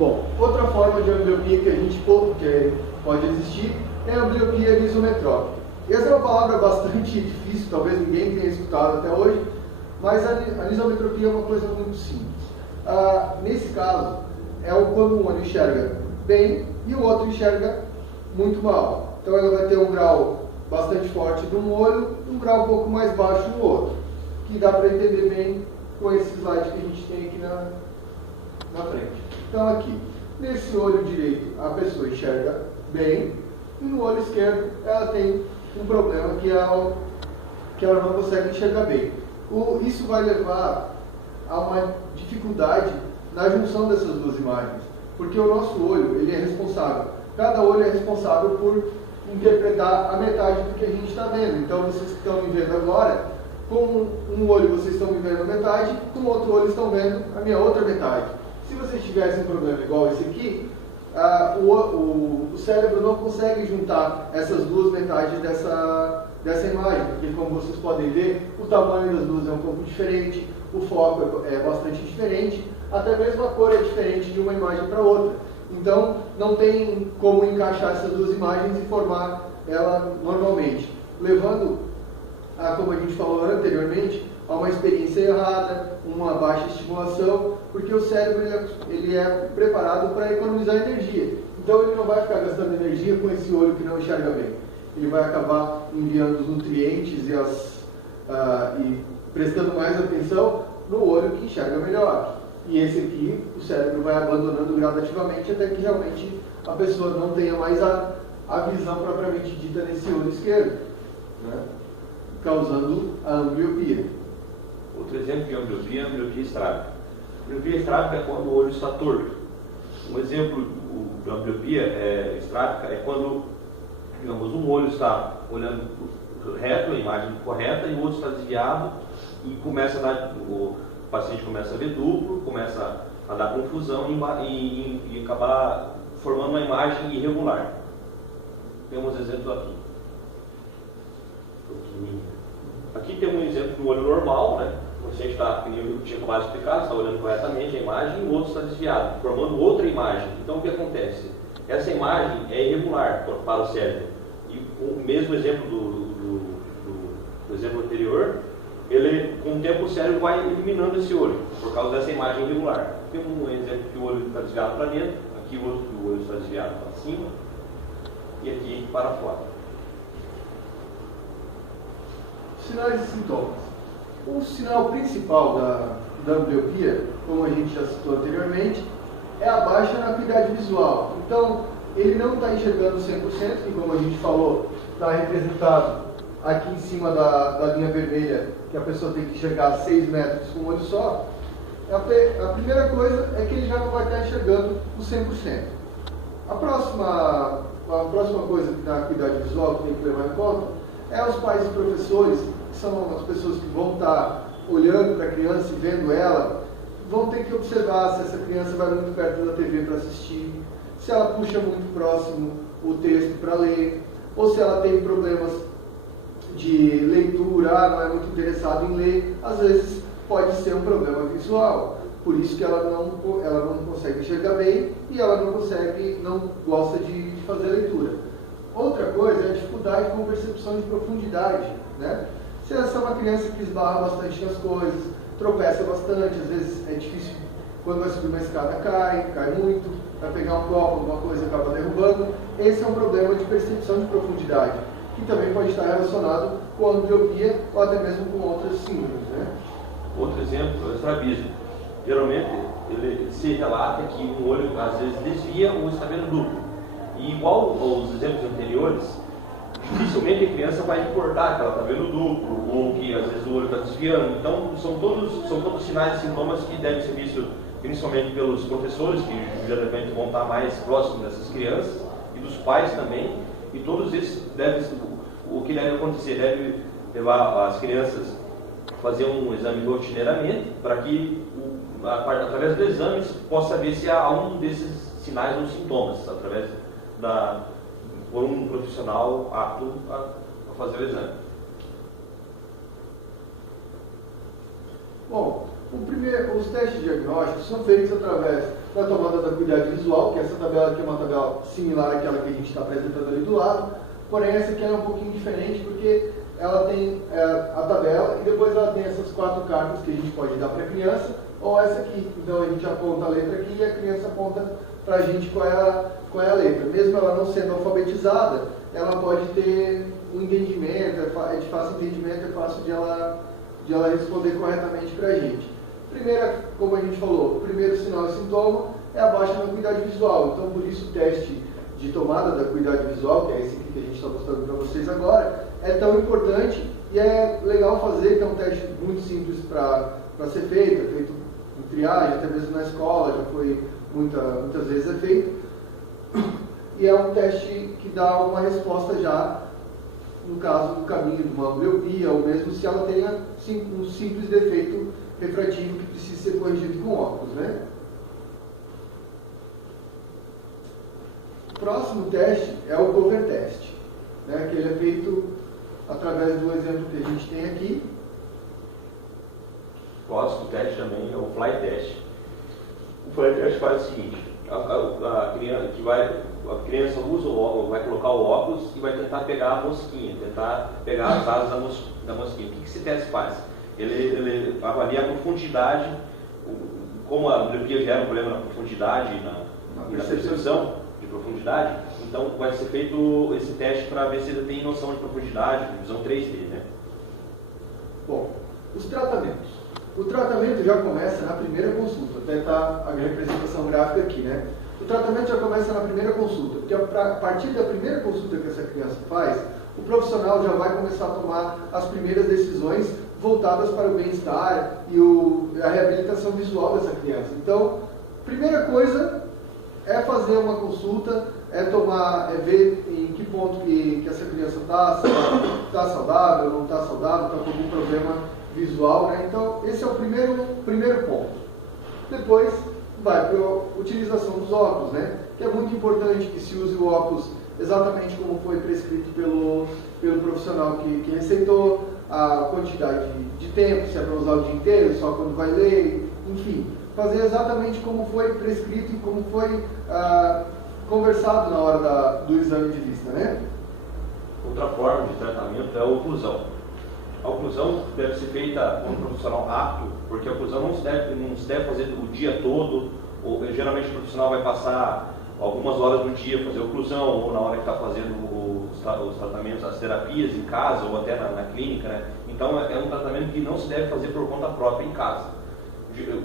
Bom, outra forma de ambliopia que a gente pode existir é a ambliopia anisometrópica. Essa é uma palavra bastante difícil, talvez ninguém tenha escutado até hoje, mas a anisometropia é uma coisa muito simples. Nesse caso, quando um olho enxerga bem e o outro enxerga muito mal. Então ela vai ter um grau bastante forte de um olho e um grau um pouco mais baixo no outro, que dá para entender bem com esse slide que a gente tem aqui na frente. Então aqui, nesse olho direito, a pessoa enxerga bem, e no olho esquerdo ela tem um problema que ela não consegue enxergar bem. Isso vai levar a uma dificuldade na junção dessas duas imagens, porque o nosso olho, ele é responsável, cada olho é responsável por interpretar a metade do que a gente está vendo. Então vocês que estão me vendo agora, com um olho vocês estão me vendo a metade, com o outro olho estão vendo a minha outra metade. Se vocês tivessem um problema igual esse aqui, o cérebro não consegue juntar essas duas metades dessa imagem, porque como vocês podem ver, o tamanho das duas é um pouco diferente, o foco é bastante diferente, até mesmo a cor é diferente de uma imagem para outra. Então, não tem como encaixar essas duas imagens e formar ela normalmente, levando como a gente falou anteriormente, a uma experiência errada, uma baixa estimulação, porque o cérebro ele é preparado para economizar energia. Então ele não vai ficar gastando energia com esse olho que não enxerga bem. Ele vai acabar enviando os nutrientes e prestando mais atenção no olho que enxerga melhor. E esse aqui, o cérebro vai abandonando gradativamente até que realmente a pessoa não tenha mais a visão propriamente dita nesse olho esquerdo, né? Causando a ambliopia. Outro exemplo de ambliopia é a ambliopia estrábica. A ambliopia estrábica é quando o olho está torto. Um exemplo de ambliopia estrábica é quando, digamos, um olho está olhando reto, a imagem correta, e o outro está desviado e o paciente começa a ver duplo, começa a dar confusão e acabar formando uma imagem irregular. Temos exemplos aqui. Aqui tem um exemplo de um olho normal, né? O paciente está, como eu tinha acabado de explicar, está olhando corretamente a imagem e o outro está desviado, formando outra imagem. Então o que acontece? Essa imagem é irregular para o cérebro. E o mesmo exemplo do exemplo anterior, com o tempo o cérebro vai eliminando esse olho, por causa dessa imagem irregular. Tem um exemplo que o olho está desviado para dentro, aqui o outro que o olho está desviado para cima e aqui para fora. Sinais e sintomas. O sinal principal da ambliopia, como a gente já citou anteriormente, é a baixa na acuidade visual. Então, ele não está enxergando 100%, e como a gente falou, está representado aqui em cima da linha vermelha, que a pessoa tem que enxergar 6 metros com um olho só. A primeira coisa é que ele já não vai estar enxergando o 100%. A próxima coisa na acuidade visual que tem que levar em conta é os pais e professores, que são as pessoas que vão estar olhando para a criança e vendo ela, vão ter que observar se essa criança vai muito perto da TV para assistir, se ela puxa muito próximo o texto para ler, ou se ela tem problemas de leitura, não é muito interessada em ler. Às vezes pode ser um problema visual, por isso que ela não consegue enxergar bem e ela não gosta de fazer leitura. Outra coisa é a dificuldade com percepção de profundidade, né? Se essa é uma criança que esbarra bastante nas coisas, tropeça bastante, às vezes é difícil, quando vai subir uma escada cai muito, vai pegar um copo, alguma coisa acaba derrubando. Esse é um problema de percepção de profundidade, que também pode estar relacionado com a ambliopia ou até mesmo com outras síndromes, né? Outro exemplo é o estrabismo. Geralmente se relata que um olho às vezes desvia ou está vendo duplo. E igual aos exemplos anteriores, dificilmente a criança vai reportar que ela está vendo duplo ou que às vezes o olho está desviando. Então são todos sinais e sintomas que devem ser vistos principalmente pelos professores, que geralmente vão estar mais próximos dessas crianças, e dos pais também. E todos esses o que deve acontecer, deve levar as crianças a fazer um exame rotineiramente, para que através do exame se possa ver se há um desses sinais ou sintomas, através por um profissional apto a fazer o exame. Bom, Os testes diagnósticos são feitos através da tomada da acuidade visual, que essa tabela aqui é uma tabela similar àquela que a gente está apresentando ali do lado, porém essa aqui é um pouquinho diferente porque ela tem a tabela e depois ela tem essas 4 cartas que a gente pode dar para a criança, ou essa aqui. Então a gente aponta a letra aqui e a criança aponta para a gente qual é a letra. Mesmo ela não sendo alfabetizada, ela pode ter um entendimento, é de fácil entendimento, é fácil de ela responder corretamente para a gente. Primeira, como a gente falou, o primeiro sinal e sintoma é a baixa na acuidade visual. Então, por isso, o teste de tomada da acuidade visual, que é esse aqui que a gente está mostrando para vocês agora, é tão importante e é legal fazer, que é um teste muito simples para ser feito, é feito em triagem, até mesmo na escola, já foi muitas vezes é feito. E é um teste que dá uma resposta já, no caso do caminho de uma ambbliopia, ou mesmo se ela tenha um simples defeito refrativo que precisa ser corrigido com óculos, né? O próximo teste é o cover test, né? Que ele é feito através do exemplo que a gente tem aqui. O próximo teste também é o fly test. O fly test faz o seguinte: a criança usa o óculos, vai colocar o óculos e vai tentar pegar a mosquinha, tentar pegar as asas da mosquinha. O que esse teste faz? Ele avalia a profundidade, como a ambbliopia gera um problema na profundidade e na percepção de profundidade, então vai ser feito esse teste para ver se ele tem noção de profundidade, visão 3D, né? Bom, os tratamentos. O tratamento já começa na primeira consulta, até está a representação gráfica aqui, né? O tratamento já começa na primeira consulta, porque a partir da primeira consulta que essa criança faz, o profissional já vai começar a tomar as primeiras decisões voltadas para o bem-estar e a reabilitação visual dessa criança. Então, primeira coisa é fazer uma consulta, é ver em que ponto que essa criança está, se está saudável, não está saudável, está com algum problema visual, né? Então, esse é o primeiro ponto. Depois, vai para a utilização dos óculos, né? Que é muito importante que se use o óculos exatamente como foi prescrito pelo profissional que receitou, a quantidade de tempo, se é para usar o dia inteiro, só quando vai ler, enfim, fazer exatamente como foi prescrito e como foi conversado na hora do exame de vista, né? Outra forma de tratamento é a oclusão. A oclusão deve ser feita por um profissional apto, porque a oclusão não se deve fazer o dia todo, ou geralmente o profissional vai passar algumas horas do dia fazer oclusão, ou na hora que está fazendo os tratamentos, as terapias em casa, ou até na clínica, né? Então é um tratamento que não se deve fazer por conta própria em casa.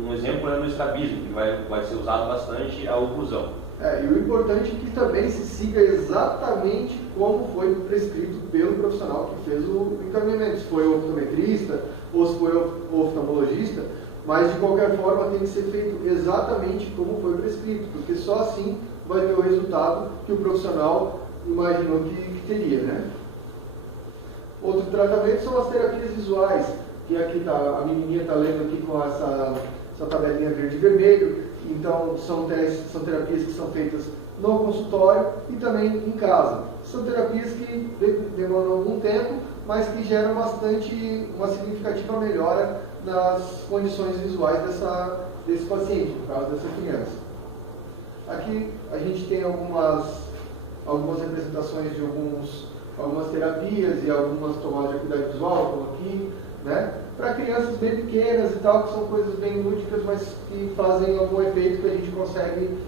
Um exemplo é no estrabismo, que vai ser usado bastante a oclusão. E o importante é que também se siga exatamente como foi prescrito pelo profissional que fez o encaminhamento, se foi o optometrista ou se foi o oftalmologista, mas de qualquer forma tem que ser feito exatamente como foi prescrito, porque só assim vai ter o resultado que o profissional imaginou que teria, né? Outro tratamento são as terapias visuais, que aqui a menininha está lendo aqui com essa tabelinha verde e vermelho. Então, são terapias que são feitas no consultório e também em casa. São terapias que demoram algum tempo, mas que geram uma significativa melhora nas condições visuais desse paciente, no caso dessa criança. Aqui a gente tem algumas representações de algumas terapias e algumas tomadas de acuidade visual, como aqui, né? Para crianças bem pequenas e tal, que são coisas bem lúdicas, mas que fazem algum efeito que a gente consegue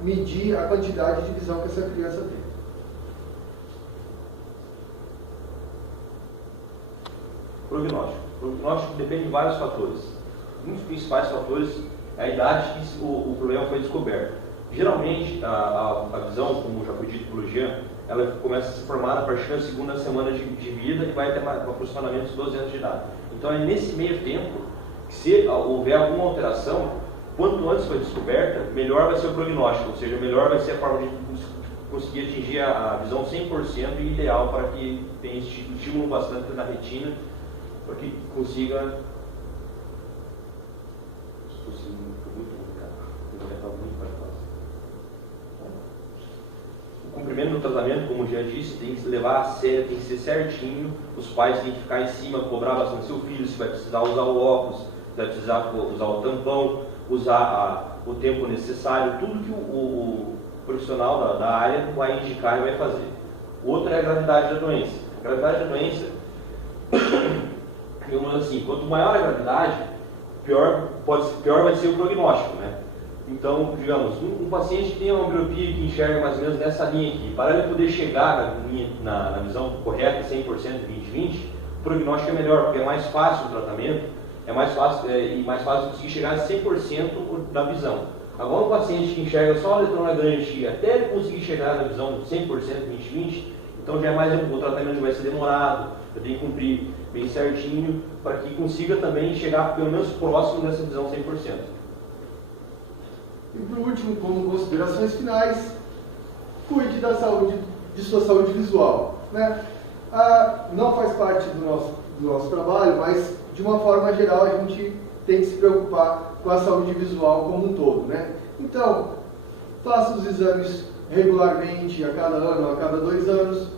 medir a quantidade de visão que essa criança tem. Prognóstico. Prognóstico depende de vários fatores. Um dos principais fatores é a idade que o problema foi descoberto. Geralmente, a visão, como já foi dito pelo Jean, ela começa a se formar a partir da segunda semana de vida e vai até aproximadamente os 12 anos de idade. Então é nesse meio tempo que, se houver alguma alteração, quanto antes foi descoberta, melhor vai ser o prognóstico, ou seja, melhor vai ser a forma de conseguir atingir a visão 100% e ideal para que tenha estímulo bastante na retina, para que consiga... O cumprimento do tratamento, como já disse, tem que se levar a sério, tem que ser certinho. Os pais têm que ficar em cima, cobrar bastante seu filho, se vai precisar usar o óculos, vai precisar usar o tampão, usar o tempo necessário, tudo que o profissional da área vai indicar e vai fazer. O outro é a gravidade da doença. A gravidade da doença, digamos assim, quanto maior a gravidade, pior vai ser o prognóstico, né? Então, digamos, um paciente que tem uma ambliopia que enxerga mais ou menos nessa linha aqui, para ele poder chegar na visão correta, 100%, 20/20, o prognóstico é melhor, porque é mais fácil o tratamento, é mais fácil conseguir chegar a 100% da visão. Agora, um paciente que enxerga só a letrona grande, até ele conseguir chegar na visão 100%, 20/20, então já é mais o tratamento vai ser demorado, eu tenho que cumprir bem certinho, para que consiga também chegar pelo menos próximo dessa visão 100%. E por último, como considerações finais, cuide da saúde, de sua saúde visual, né? Não faz parte do nosso trabalho, mas de uma forma geral a gente tem que se preocupar com a saúde visual como um todo, né? Então, faça os exames regularmente, a cada ano, a cada 2 anos.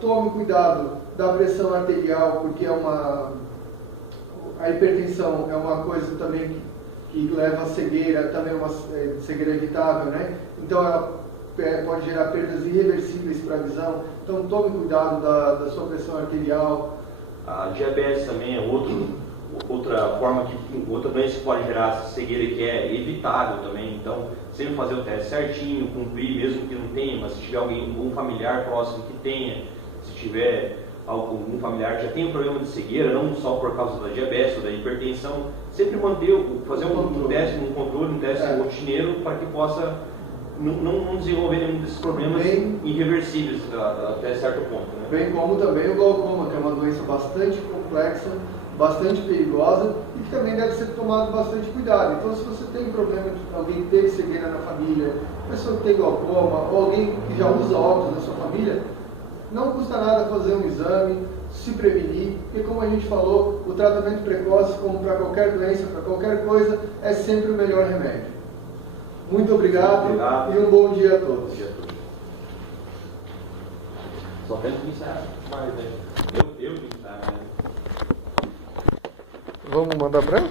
Tome cuidado da pressão arterial, porque a hipertensão é uma coisa também que leva a cegueira, também é uma cegueira evitável, né? Então ela pode gerar perdas irreversíveis para a visão. Então tome cuidado da sua pressão arterial. A diabetes também é outra doença que pode gerar cegueira, que é evitável também. Então sempre fazer o teste certinho, cumprir, mesmo que não tenha, mas se tiver algum familiar próximo que tenha, se tiver algum familiar que já tem um problema de cegueira, não só por causa da diabetes ou da hipertensão, sempre fazer um teste, um teste rotineiro, para que possa não desenvolver nenhum desses problemas irreversíveis até certo ponto, né? Bem como também o glaucoma, que é uma doença bastante complexa, bastante perigosa e que também deve ser tomado bastante cuidado. Então, se você tem problema de alguém que teve cegueira na família, pessoa que tem glaucoma, ou alguém que já usa óculos na sua família, não custa nada fazer um exame, se prevenir, porque como a gente falou, o tratamento precoce, como para qualquer doença, para qualquer coisa, é sempre o melhor remédio. Muito obrigado. E um bom dia a todos. Só tem que ensaiar mais, né? Eu que ensaiar, né? Vamos mandar para